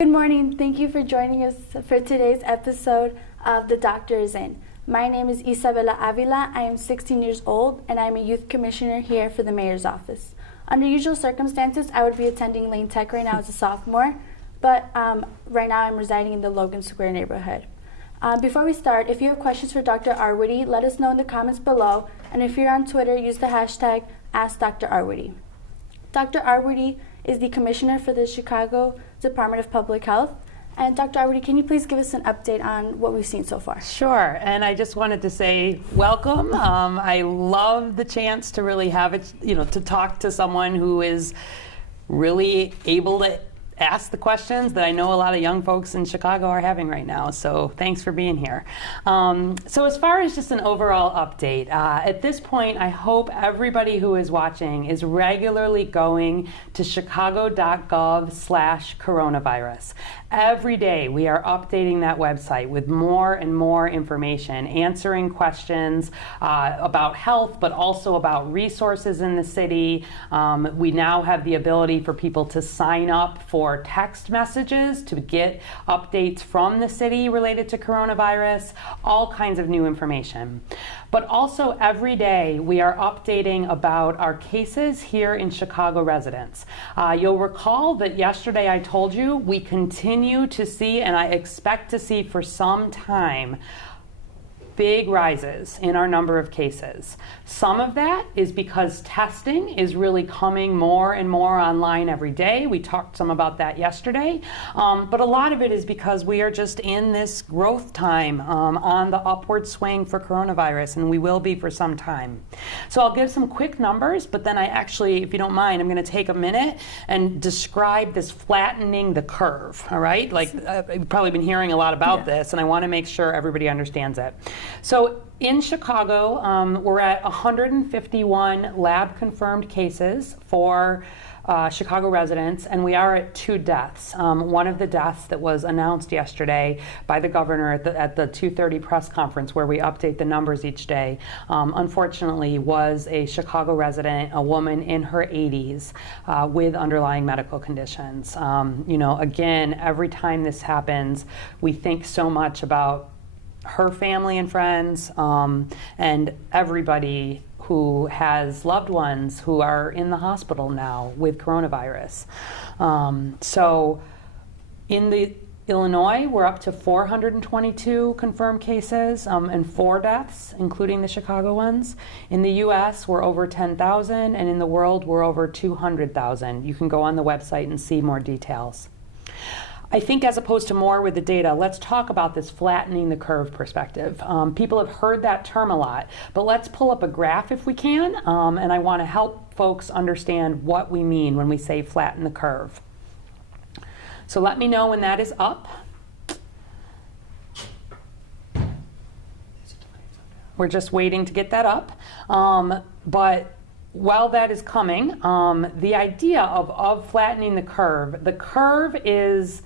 Good morning. Thank you for joining us for today's episode of The Doctor is In. My name is Isabella Avila. I am 16 years old and I'm a youth commissioner here for the mayor's office. Under usual circumstances, I would be attending Lane Tech right now as a sophomore, but right now I'm residing in the Logan Square neighborhood. Before we start, if you have questions for Dr. Arwady, let us know in the comments below, and if you're on Twitter, use the hashtag #AskDrArwady. Dr. Arwady is the Commissioner for the Chicago Department of Public Health. And Dr. Arwady, can you please give us an update on what we've seen so far? Sure, and I just wanted to say welcome. I love the chance to really have it, to talk to someone who is really able to ask the questions that I know a lot of young folks in Chicago are having right now. So thanks for being here. So as far as just an overall update, at this point, I hope everybody who is watching is regularly going to chicago.gov/coronavirus. Every day we are updating that website with more and more information, answering questions about health, but also about resources in the city. We now have the ability for people to sign up for text messages to get updates from the city related to coronavirus, all kinds of new information. But also every day we are updating about our cases here in Chicago residents. You'll recall that yesterday I told you we continue to see, and I expect to see for some time, big rises in our number of cases. Some of that is because testing is really coming more and more online every day. We talked some about that yesterday. But a lot of it is because we are just in this growth time on the upward swing for coronavirus, and we will be for some time. So I'll give some quick numbers, but then I actually, if you don't mind, I'm going to take a minute and describe this flattening the curve, all right? Like, you've probably been hearing a lot about this, and I want to make sure everybody understands it. So in Chicago, we're at 151 lab-confirmed cases for Chicago residents, and we are at 2 deaths. One of the deaths that was announced yesterday by the governor at the 2:30 press conference, where we update the numbers each day, unfortunately was a Chicago resident, a woman in her 80s with underlying medical conditions. Again, every time this happens, we think so much about her family and friends, and everybody who has loved ones who are in the hospital now with coronavirus. So in Illinois, we're up to 422 confirmed cases and 4 deaths, including the Chicago ones. In the US, we're over 10,000, and in the world, we're over 200,000. You can go on the website and see more details. I think as opposed to more with the data, let's talk about this flattening the curve perspective. People have heard that term a lot, but let's pull up a graph if we can, and I want to help folks understand what we mean when we say flatten the curve. So let me know when that is up. We're just waiting to get that up, but while that is coming, the idea of flattening the curve is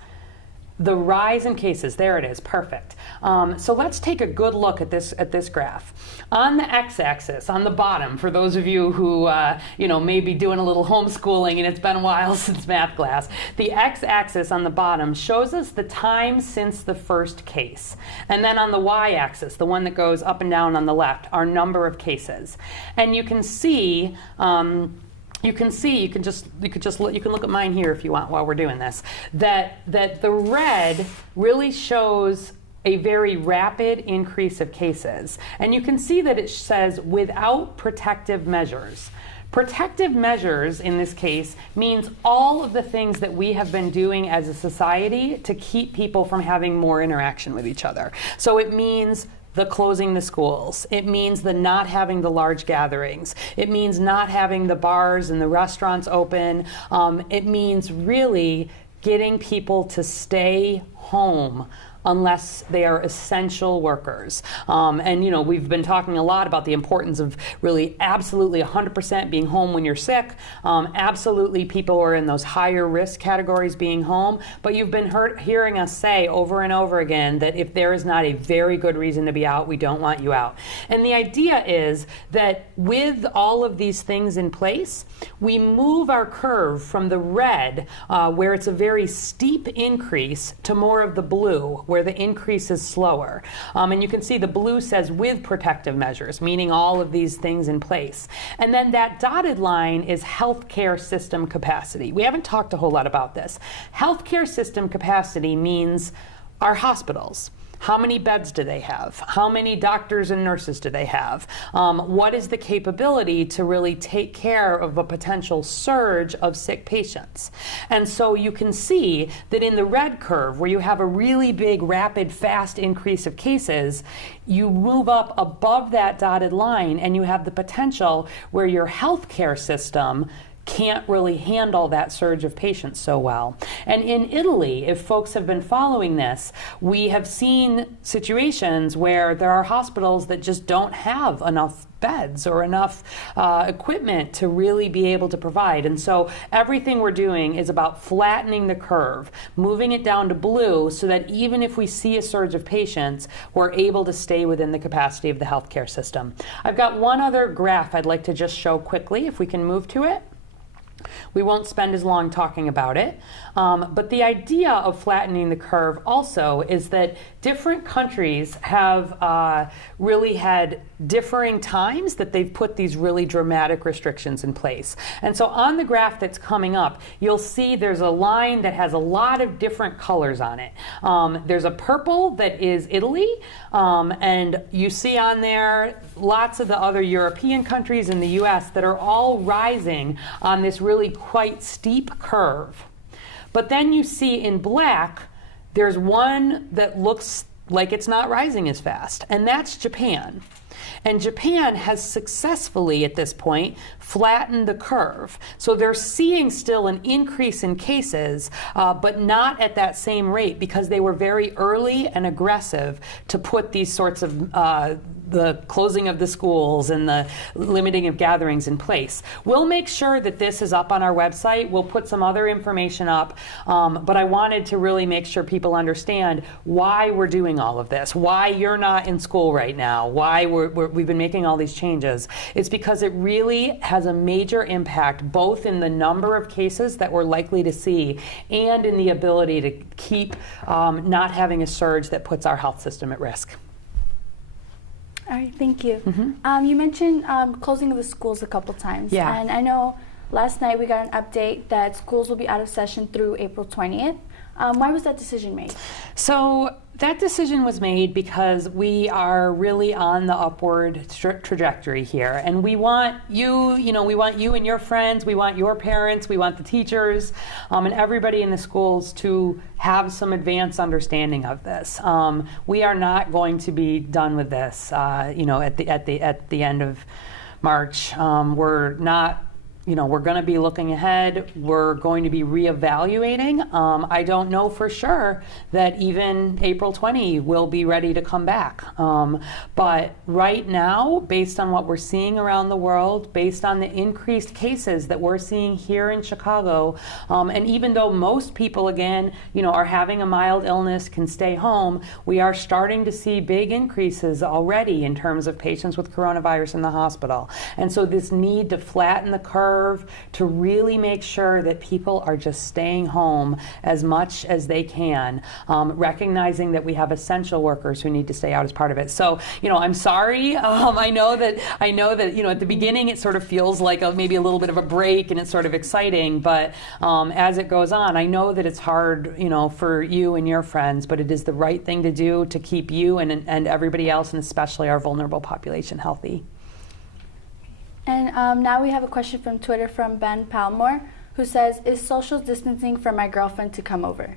the rise in cases. There it is, perfect. So let's take a good look at this graph. On the x-axis, on the bottom, for those of you who may be doing a little homeschooling and it's been a while since math class, the x-axis on the bottom shows us the time since the first case. And then on the y-axis, the one that goes up and down on the left, our number of cases. And you can see you can look at mine here if you want while we're doing this, that the red really shows a very rapid increase of cases. And you can see that it says without protective measures. Protective measures in this case means all of the things that we have been doing as a society to keep people from having more interaction with each other. So it means the closing the schools. It means the not having the large gatherings. It means not having the bars and the restaurants open. It means really getting people to stay home unless they are essential workers. And we've been talking a lot about the importance of really absolutely 100% being home when you're sick, absolutely people who are in those higher risk categories being home, but you've been hearing us say over and over again that if there is not a very good reason to be out, we don't want you out. And the idea is that with all of these things in place, we move our curve from the red, where it's a very steep increase, to more of the blue, where the increase is slower. And you can see the blue says with protective measures, meaning all of these things in place. And then that dotted line is healthcare system capacity. We haven't talked a whole lot about this. Healthcare system capacity means our hospitals. How many beds do they have? How many doctors and nurses do they have? What is the capability to really take care of a potential surge of sick patients? And so you can see that in the red curve, where you have a really big, rapid, fast increase of cases, you move up above that dotted line and you have the potential where your healthcare system can't really handle that surge of patients so well. And in Italy, if folks have been following this, we have seen situations where there are hospitals that just don't have enough beds or enough equipment to really be able to provide. And so everything we're doing is about flattening the curve, moving it down to blue so that even if we see a surge of patients, we're able to stay within the capacity of the healthcare system. I've got one other graph I'd like to just show quickly, if we can move to it. We won't spend as long talking about it, but the idea of flattening the curve also is that different countries have really had differing times that they've put these really dramatic restrictions in place. And so on the graph that's coming up, you'll see there's a line that has a lot of different colors on it. There's a purple that is Italy, and you see on there lots of the other European countries and the US that are all rising on this really quite steep curve. But then you see in black, there's one that looks like it's not rising as fast, and that's Japan. And Japan has successfully, at this point, flattened the curve. So they're seeing still an increase in cases, but not at that same rate because they were very early and aggressive to put these sorts of the closing of the schools and the limiting of gatherings in place. We'll make sure that this is up on our website. We'll put some other information up, but I wanted to really make sure people understand why we're doing all of this, why you're not in school right now, why we've been making all these changes. It's because it really has a major impact both in the number of cases that we're likely to see and in the ability to keep not having a surge that puts our health system at risk. All right, thank you. You mentioned closing of the schools a couple times. Yeah. And I know last night we got an update that schools will be out of session through April 20th. Why was that decision made? So that decision was made because we are really on the upward trajectory here, and we want you, we want you and your friends, we want your parents, we want the teachers, and everybody in the schools to have some advanced understanding of this. We are not going to be done with this, at the end of March. We're not. We're going to be looking ahead. We're going to be reevaluating. I don't know for sure that even April 20 will be ready to come back. But right now, based on what we're seeing around the world, based on the increased cases that we're seeing here in Chicago, and even though most people, again, are having a mild illness, can stay home, we are starting to see big increases already in terms of patients with coronavirus in the hospital. And so this need to flatten the curve, to really make sure that people are just staying home as much as they can, recognizing that we have essential workers who need to stay out as part of it. So, I'm sorry. I know that at the beginning it sort of feels like maybe a little bit of a break and it's sort of exciting, but as it goes on, I know that it's hard, for you and your friends, but it is the right thing to do to keep you and everybody else, and especially our vulnerable population, healthy. And now we have a question from Twitter from Ben Palmore, who says, "Is social distancing for my girlfriend to come over?"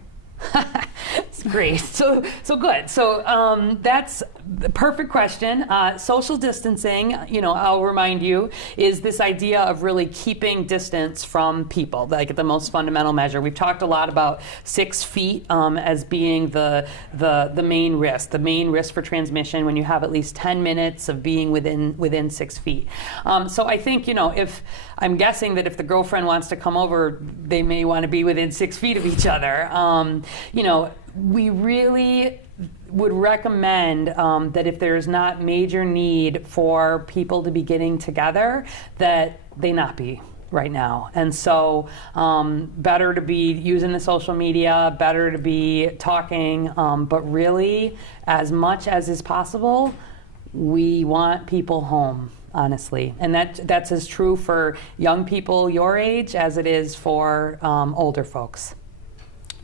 Great. So good. So that's the perfect question. Social distancing, I'll remind you, is this idea of really keeping distance from people, like the most fundamental measure. We've talked a lot about 6 feet as being the main risk for transmission when you have at least 10 minutes of being within 6 feet. So I think, if I'm guessing that if the girlfriend wants to come over, they may want to be within 6 feet of each other. We really would recommend that if there's not major need for people to be getting together, that they not be right now. And so better to be using the social media, better to be talking, but really, as much as is possible, we want people home, honestly. And that's as true for young people your age as it is for older folks.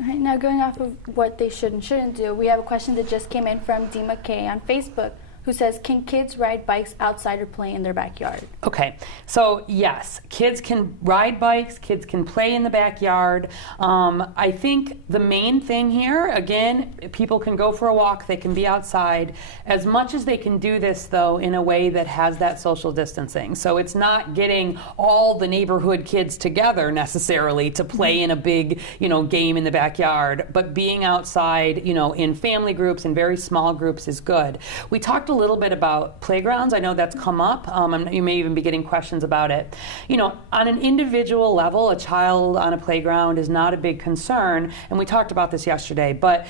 All right, now going off of what they should and shouldn't do, we have a question that just came in from Dima K on Facebook, who says, can kids ride bikes outside or play in their backyard? Okay, so yes, kids can ride bikes, kids can play in the backyard. I think the main thing here, again, people can go for a walk, they can be outside, as much as they can do this, though, in a way that has that social distancing. So it's not getting all the neighborhood kids together necessarily to play in a big, game in the backyard, but being outside, in family groups and very small groups is good. We talked a little bit about playgrounds. I know that's come up. You may even be getting questions about it. On an individual level, a child on a playground is not a big concern, and we talked about this yesterday. But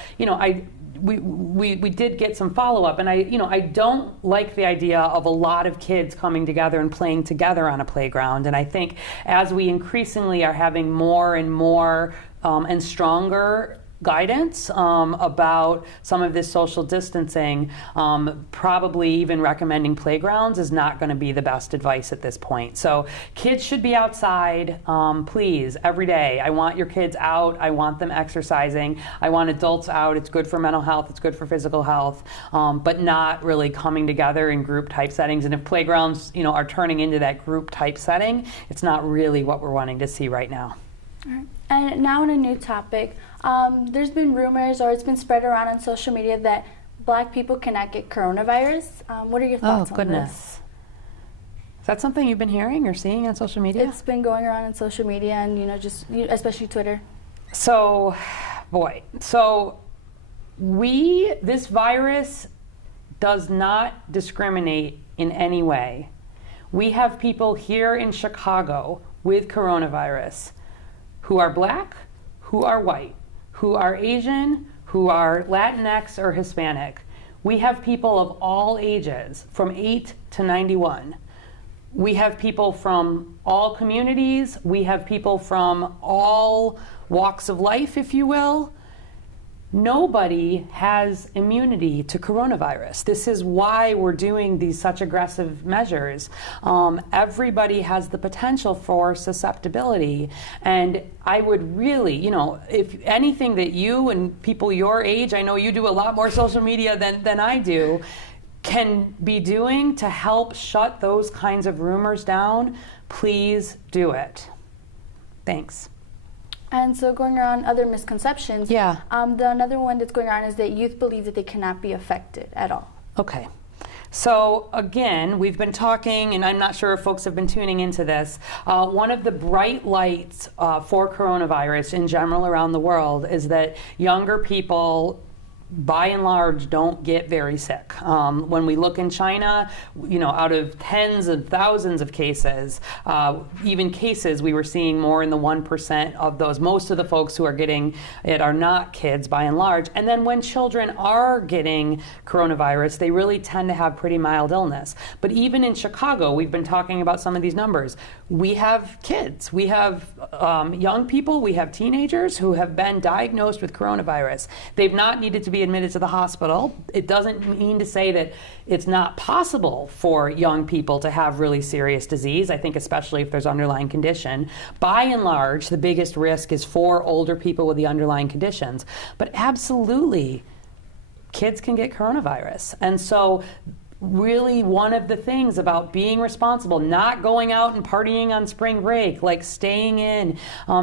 we did get some follow-up, and I don't like the idea of a lot of kids coming together and playing together on a playground. And I think as we increasingly are having more and more and stronger guidance about some of this social distancing, probably even recommending playgrounds is not going to be the best advice at this point. So kids should be outside, please, every day. I want your kids out. I want them exercising. I want adults out. It's good for mental health. It's good for physical health, but not really coming together in group type settings. And if playgrounds, are turning into that group type setting, it's not really what we're wanting to see right now. All right. And now on a new topic, there's been rumors, or it's been spread around on social media, that Black people cannot get coronavirus. What are your thoughts on this? Is that something you've been hearing or seeing on social media? It's been going around on social media and, especially Twitter. So, this virus does not discriminate in any way. We have people here in Chicago with coronavirus who are Black, who are white, who are Asian, who are Latinx or Hispanic. We have people of all ages, from 8 to 91. We have people from all communities. We have people from all walks of life, if you will. Nobody has immunity to coronavirus. This is why we're doing these such aggressive measures. Everybody has the potential for susceptibility. And I would really, if anything that you and people your age, I know you do a lot more social media than I do, can be doing to help shut those kinds of rumors down, please do it. Thanks. And so going around other misconceptions, another one that's going on is that youth believe that they cannot be affected at all. Okay. So again, we've been talking, and I'm not sure if folks have been tuning into this, one of the bright lights for coronavirus in general around the world is that younger people, by and large, don't get very sick. When we look in China, out of tens of thousands of cases, even cases, we were seeing more in the 1% of those. Most of the folks who are getting it are not kids, by and large. And then when children are getting coronavirus, they really tend to have pretty mild illness. But even in Chicago, we've been talking about some of these numbers. We have kids, we have young people, we have teenagers who have been diagnosed with coronavirus. They've not needed to be admitted to the hospital. It doesn't mean to say that it's not possible for young people to have really serious disease. I think especially if there's underlying condition. By and large, the biggest risk is for older people with the underlying conditions. But absolutely, kids can get coronavirus. And so really one of the things about being responsible, not going out and partying on spring break, like staying in,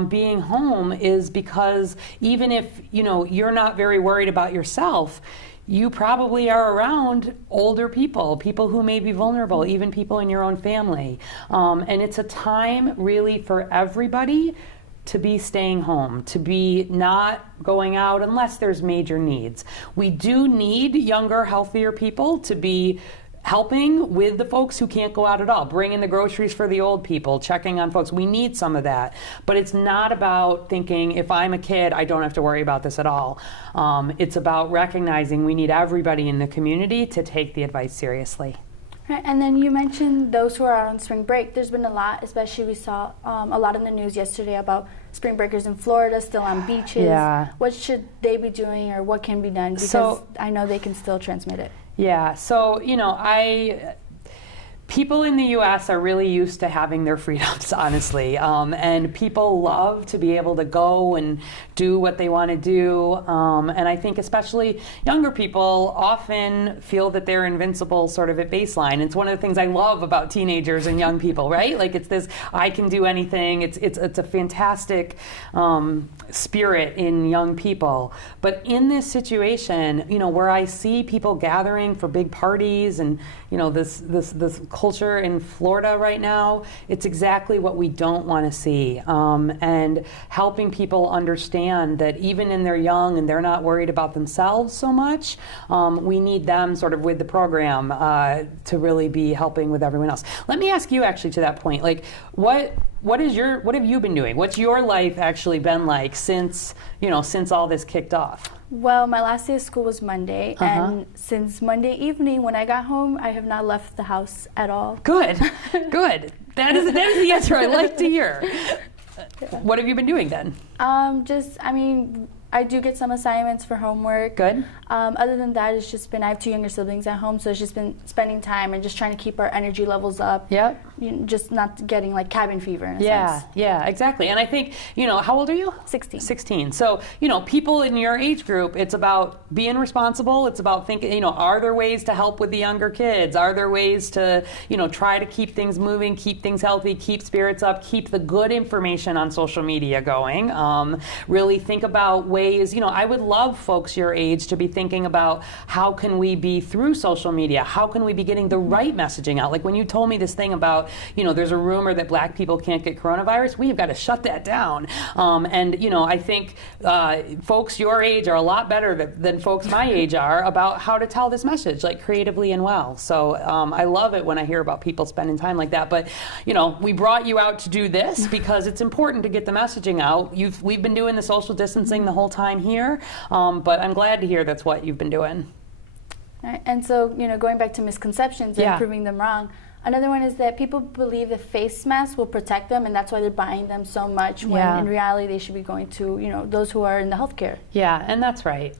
being home, is because even if you're not very worried about yourself, you probably are around older people who may be vulnerable, even people in your own family. And it's a time really for everybody to be staying home, to be not going out unless there's major needs. We do need younger, healthier people to be helping with the folks who can't go out at all, bringing the groceries for the old people, checking on folks. We need some of that. But it's not about thinking, if I'm a kid, I don't have to worry about this at all. It's about recognizing we need everybody in the community to take the advice seriously. Right, and then you mentioned those who are out on spring break. There's been a lot, especially we saw a lot in the news yesterday about spring breakers in Florida still on beaches. Yeah. What should they be doing, or what can be done? Because I know they can still transmit it. Yeah, so people in the U.S. are really used to having their freedoms, honestly, and people love to be able to go and do what they want to do, and I think especially younger people often feel that they're invincible sort of at baseline. It's one of the things I love about teenagers and young people, right? Like, it's this, I can do anything. It's a fantastic spirit in young people. But in this situation, where I see people gathering for big parties and, this culture in Florida right now, it's exactly what we don't want to see. And helping people understand that even in their young and they're not worried about themselves so much, we need them sort of with the program to really be helping with everyone else. Let me ask you actually to that point, like what have you been doing? What's your life actually been like since all this kicked off? Well, my last day of school was Monday, and since Monday evening when I got home, I have not left the house at all. Good, good. That is the answer I like to hear. What have you been doing then? I do get some assignments for homework. Good. Other than that, it's just been, I have 2 younger siblings at home, so it's just been spending time and just trying to keep our energy levels up. Yep. Just not getting like cabin fever in a sense. Yeah, exactly. And I think, how old are you? 16. 16. So, people in your age group, it's about being responsible. It's about thinking, are there ways to help with the younger kids? Are there ways to, try to keep things moving, keep things healthy, keep spirits up, keep the good information on social media going? Really think about ways, I would love folks your age to be thinking about how can we be through social media? How can we be getting the right messaging out? Like when you told me this thing about, there's a rumor that black people can't get coronavirus, we have got to shut that down. I think folks your age are a lot better than folks my age are about how to tell this message, like creatively and well. So I love it when I hear about people spending time like that. But, we brought you out to do this because it's important to get the messaging out. We've been doing the social distancing the whole time here, but I'm glad to hear that's what you've been doing. Right. And so, going back to misconceptions and proving them wrong, another one is that people believe that face masks will protect them, and that's why they're buying them so much, when in reality they should be going to, those who are in the healthcare. Yeah, and that's right.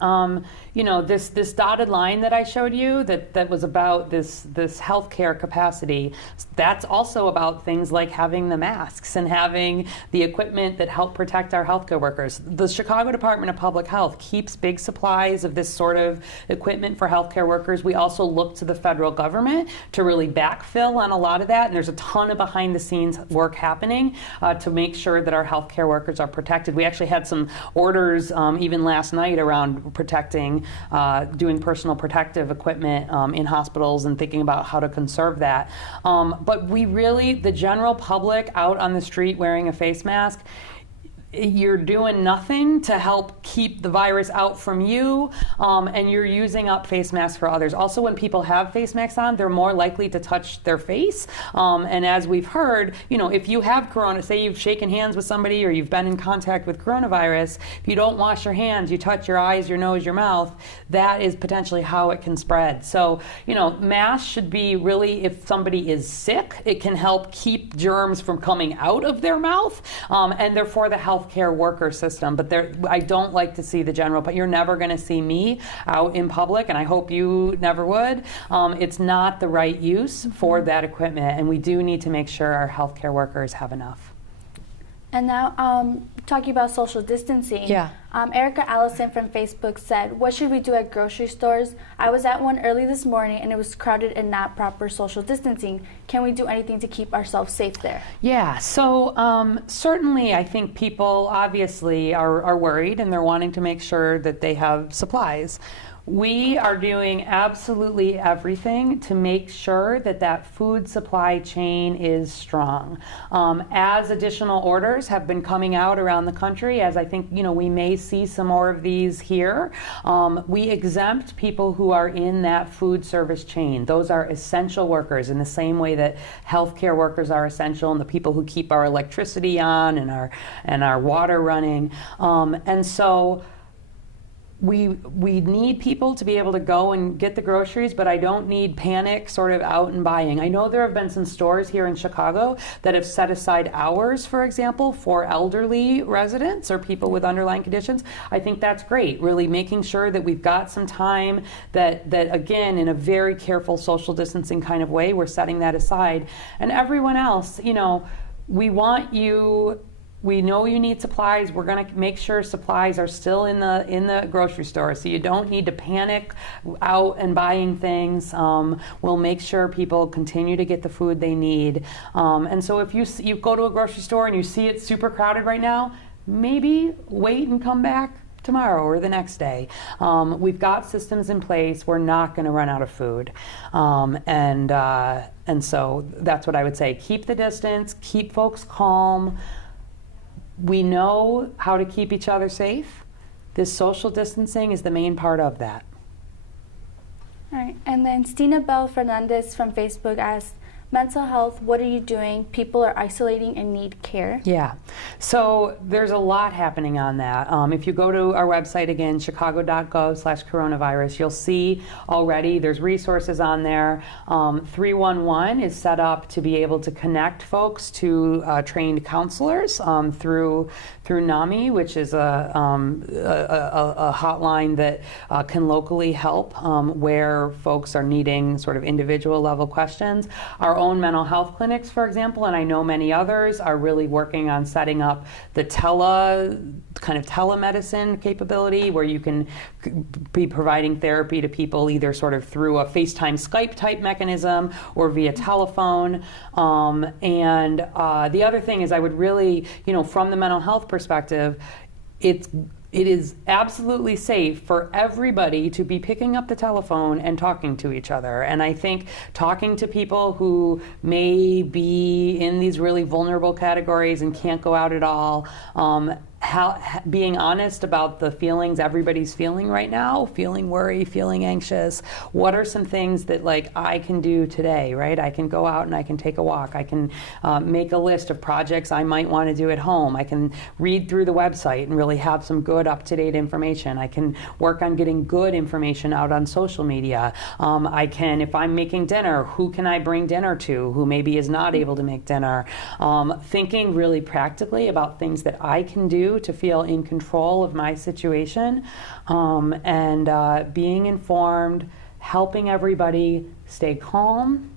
This dotted line that I showed you that was about this healthcare capacity, that's also about things like having the masks and having the equipment that help protect our healthcare workers. The Chicago Department of Public Health keeps big supplies of this sort of equipment for healthcare workers. We also look to the federal government to really backfill on a lot of that, and there's a ton of behind the scenes work happening to make sure that our healthcare workers are protected. We actually had some orders even last night around protecting, doing personal protective equipment in hospitals and thinking about how to conserve that. But we really, the general public out on the street wearing a face mask, you're doing nothing to help keep the virus out from you, and you're using up face masks for others. Also, when people have face masks on, they're more likely to touch their face. And as we've heard, if you have corona, say you've shaken hands with somebody or you've been in contact with coronavirus, if you don't wash your hands, you touch your eyes, your nose, your mouth, that is potentially how it can spread. So, masks should be really, if somebody is sick, it can help keep germs from coming out of their mouth, and they're for the healthcare worker system, but I don't like to see the general, but you're never going to see me out in public, and I hope you never would. It's not the right use for that equipment, and we do need to make sure our healthcare workers have enough. And now, talking about social distancing, Erica Allison from Facebook said, "What should we do at grocery stores? I was at one early this morning and it was crowded and not proper social distancing. Can we do anything to keep ourselves safe there?" Yeah, so certainly I think people obviously are worried and they're wanting to make sure that they have supplies. We are doing absolutely everything to make sure that that food supply chain is strong. As additional orders have been coming out around the country, as I think, we may see some more of these here, we exempt people who are in that food service chain. Those are essential workers in the same way that healthcare workers are essential and the people who keep our electricity on and our water running. And so we need people to be able to go and get the groceries, but I don't need panic sort of out and buying. I know there have been some stores here in Chicago that have set aside hours, for example, for elderly residents or people with underlying conditions. I think that's great, really making sure that we've got some time that again, in a very careful social distancing kind of way, we're setting that aside. And everyone else, we want you. We know you need supplies. We're going to make sure supplies are still in the grocery store, so you don't need to panic out and buying things. We'll make sure people continue to get the food they need. And so if you go to a grocery store and you see it super crowded right now, maybe wait and come back tomorrow or the next day. We've got systems in place. We're not going to run out of food. And so that's what I would say. Keep the distance. Keep folks calm. We know how to keep each other safe. This social distancing is the main part of that. All right, and then Stina Bell Fernandez from Facebook asked, "Mental health, what are you doing? People are isolating and need care." Yeah, so there's a lot happening on that. If you go to our website again, chicago.gov/coronavirus, you'll see already there's resources on there. 311 is set up to be able to connect folks to trained counselors through NAMI, which is a hotline that can locally help where folks are needing sort of individual level questions. Our own mental health clinics, for example, and I know many others, are really working on setting up the telemedicine capability where you can be providing therapy to people either sort of through a FaceTime Skype type mechanism or via telephone. And the other thing is I would really, from the mental health perspective, it is absolutely safe for everybody to be picking up the telephone and talking to each other. And I think talking to people who may be in these really vulnerable categories and can't go out at all, being honest about the feelings everybody's feeling right now, feeling worry, feeling anxious. What are some things that I can do today, right? I can go out and I can take a walk. I can make a list of projects I might want to do at home. I can read through the website and really have some good up-to-date information. I can work on getting good information out on social media. I can, if I'm making dinner, who can I bring dinner to who maybe is not able to make dinner? Thinking really practically about things that I can do to feel in control of my situation, and being informed, helping everybody stay calm,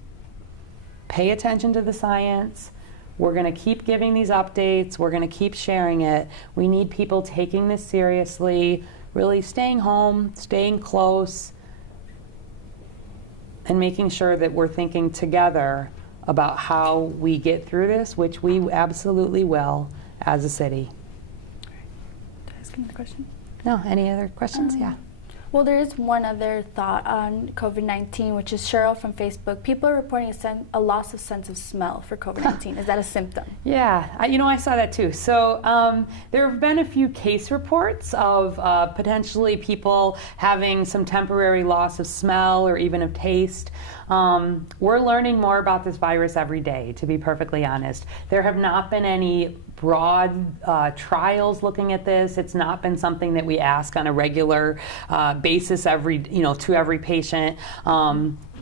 pay attention to the science. We're going to keep giving these updates. We're going to keep sharing it. We need people taking this seriously, really staying home, staying close, and making sure that we're thinking together about how we get through this, which we absolutely will as a city. Another question? No, any other questions? Yeah. Well, there is one other thought on COVID-19, which is Cheryl from Facebook. People are reporting a loss of sense of smell for COVID-19. Is that a symptom? Yeah, I saw that too. So there have been a few case reports of potentially people having some temporary loss of smell or even of taste. We're learning more about this virus every day, to be perfectly honest. There have not been any broad trials looking at this. It's not been something that we ask on a regular basis to every patient.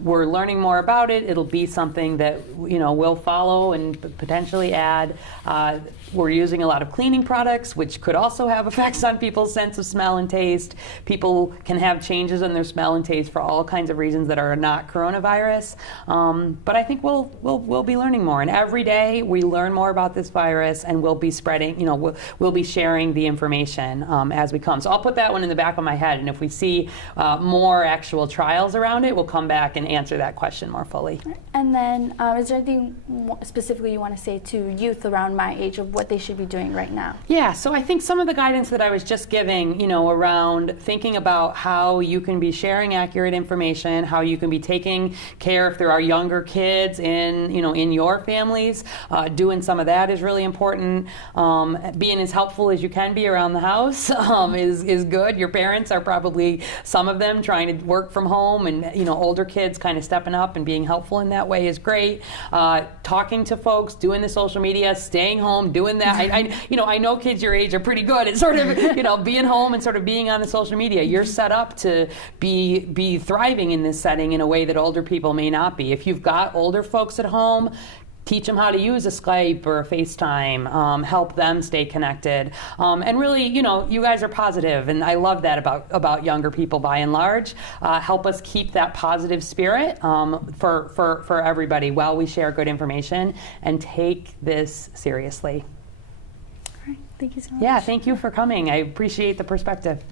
we're learning more about it. It'll be something that we'll follow and potentially add. We're using a lot of cleaning products, which could also have effects on people's sense of smell and taste. People can have changes in their smell and taste for all kinds of reasons that are not coronavirus. But I think we'll be learning more. And every day we learn more about this virus, and we'll be spreading. We'll be sharing the information as we come. So I'll put that one in the back of my head. And if we see more actual trials around it, we'll come back and answer that question more fully. And then, is there anything specifically you want to say to youth around my age of what they should be doing right now? Yeah, so I think some of the guidance that I was just giving, around thinking about how you can be sharing accurate information, how you can be taking care if there are younger kids in your families, doing some of that is really important. Being as helpful as you can be around the house is good. Your parents are probably, some of them, trying to work from home, and older kids kind of stepping up and being helpful in that way is great. Talking to folks, doing the social media, staying home, doing that. I know kids your age are pretty good at sort of being home and sort of being on the social media. You're set up to be thriving in this setting in a way that older people may not be. If you've got older folks at home, teach them how to use a Skype or a FaceTime, help them stay connected. And really, you guys are positive, and I love that about younger people by and large. Help us keep that positive spirit for everybody while we share good information and take this seriously. All right, thank you so much. Yeah, thank you for coming. I appreciate the perspective.